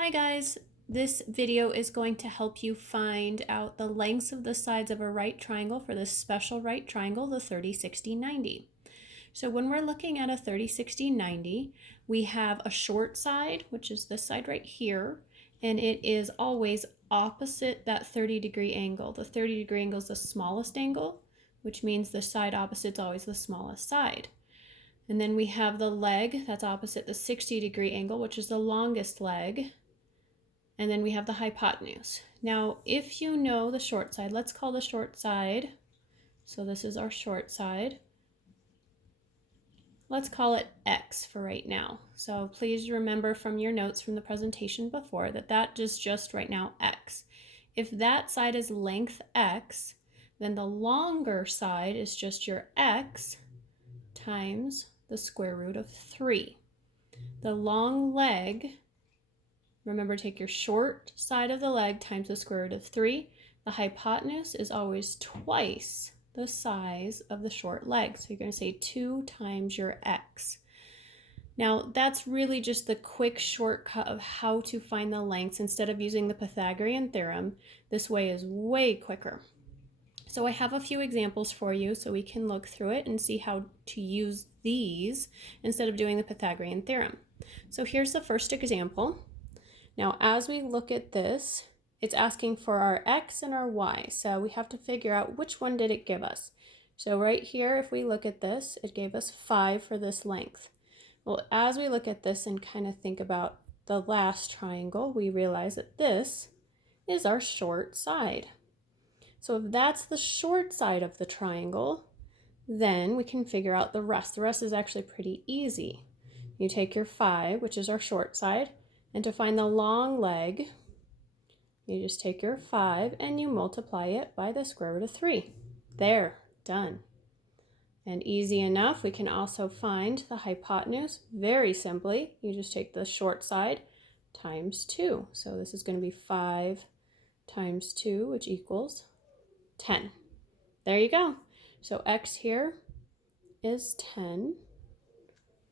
Hi guys, this video is going to help you find out the lengths of the sides of a right triangle for this special right triangle, the 30, 60, 90. So when we're looking at a 30, 60, 90, we have a short side, which is this side right here, and it is always opposite that 30-degree angle. The 30-degree angle is the smallest angle, which means the side opposite is always the smallest side. And then we have the leg that's opposite the 60-degree angle, which is the longest leg. And then we have the hypotenuse. Now, if you know the short side, let's call the short side, so this is our short side. Let's call it X for right now. So please remember from your notes from the presentation before that that is just right now X. If that side is length X, then the longer side is just your X times the square root of 3. The long leg, remember, take your short side of the leg times the square root of 3. The hypotenuse is always twice the size of the short leg. So you're going to say 2 times your x. Now, that's really just the quick shortcut of how to find the lengths instead of using the Pythagorean theorem. This way is way quicker. So I have a few examples for you so we can look through it and see how to use these instead of doing the Pythagorean theorem. So here's the first example. Now, as we look at this, it's asking for our x and our y. So we have to figure out which one did it give us. So right here, if we look at this, it gave us 5 for this length. Well, as we look at this and kind of think about the last triangle, we realize that this is our short side. So if that's the short side of the triangle, then we can figure out the rest. The rest is actually pretty easy. You take your 5, which is our short side, and to find the long leg, you just take your 5 and you multiply it by the square root of 3. There, done. And easy enough, we can also find the hypotenuse very simply. You just take the short side times 2. So this is going to be 5 times 2, which equals 10. There you go. So x here is 10,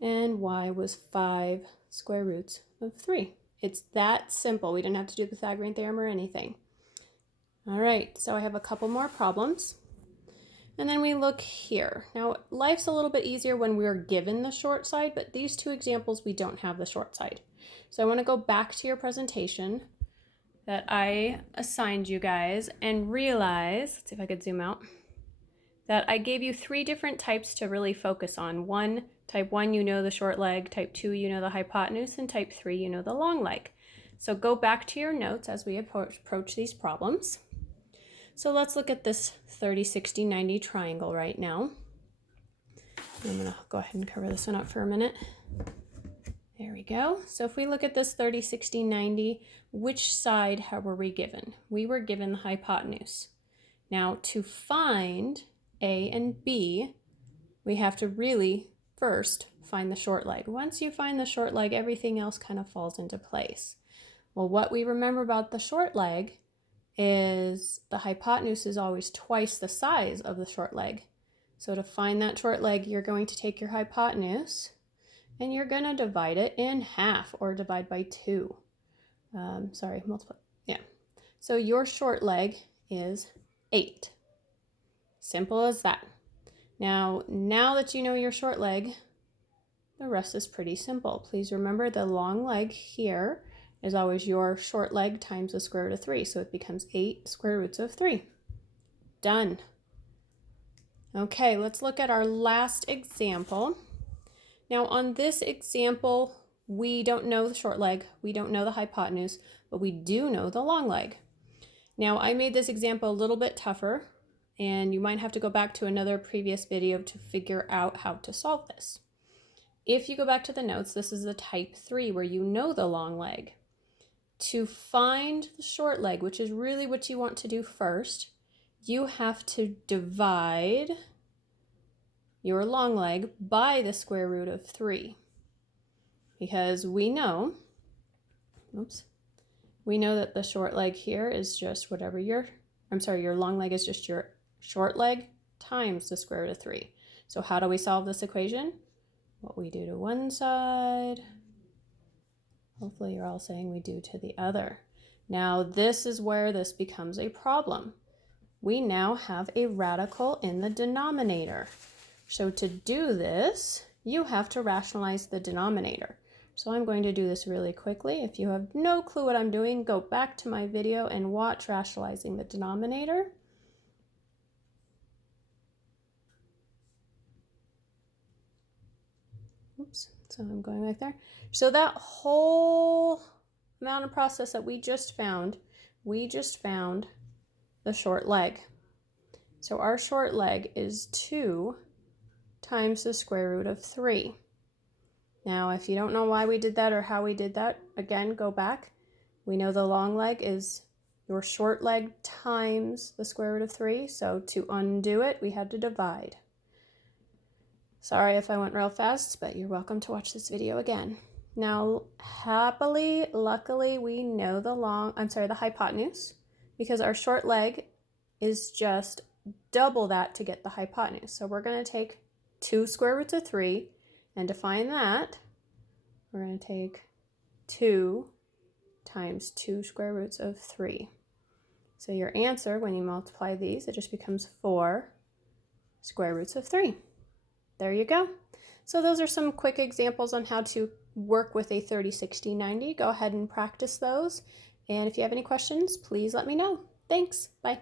and y was 5 square roots of 3. It's that simple. We didn't have to do the Pythagorean theorem or anything. All right, so I have a couple more problems. And then we look here. Now, life's a little bit easier when we're given the short side, but these two examples, we don't have the short side. So I want to go back to your presentation that I assigned you guys and realize, let's see if I could zoom out, that I gave you 3 different types to really focus on. Type 1, you know the short leg. Type 2, you know the hypotenuse. And type 3, you know the long leg. So go back to your notes as we approach these problems. So let's look at this 30, 60, 90 triangle right now. I'm going to go ahead and cover this one up for a minute. There we go. So if we look at this 30, 60, 90, which side were we given? We were given the hypotenuse. Now, to find A and B, we have to really first find the short leg. Once you find the short leg, everything else kind of falls into place. Well, what we remember about the short leg is the hypotenuse is always twice the size of the short leg. So to find that short leg, you're going to take your hypotenuse and you're going to divide it in half, or divide by 2. Multiply. Yeah. So your short leg is 8. Simple as that. Now that you know your short leg, the rest is pretty simple. Please remember the long leg here is always your short leg times the square root of 3. So it becomes 8 square roots of 3. Done. Okay, let's look at our last example. Now on this example, we don't know the short leg, we don't know the hypotenuse, but we do know the long leg. Now I made this example a little bit tougher, and you might have to go back to another previous video to figure out how to solve this. If you go back to the notes, this is the type 3 where you know the long leg. To find the short leg, which is really what you want to do first, you have to divide your long leg by the square root of 3. Because we know that the short leg here is just whatever your long leg is just your short leg times the square root of 3. So how do we solve this equation? What we do to one side, Hopefully you're all saying we do to the other. Now this is where this becomes a problem. We now have a radical in the denominator. So to do this, you have to rationalize the denominator. So I'm going to do this really quickly. If you have no clue what I'm doing, go back to my video and watch rationalizing the denominator. Oops, so I'm going right there. So that whole amount of process that we just found the short leg. So our short leg is 2 times the square root of 3. Now, if you don't know why we did that or how we did that, again, go back. We know the long leg is your short leg times the square root of 3. So to undo it, we had to divide. Sorry if I went real fast, but you're welcome to watch this video again. Now, luckily, we know the hypotenuse, because our short leg is just double that to get the hypotenuse. So we're going to take 2 square roots of 3, and to find that, we're going to take 2 times 2 square roots of 3. So your answer, when you multiply these, it just becomes 4 square roots of 3. There you go. So those are some quick examples on how to work with a 30, 60, 90. Go ahead and practice those. And if you have any questions, please let me know. Thanks. Bye.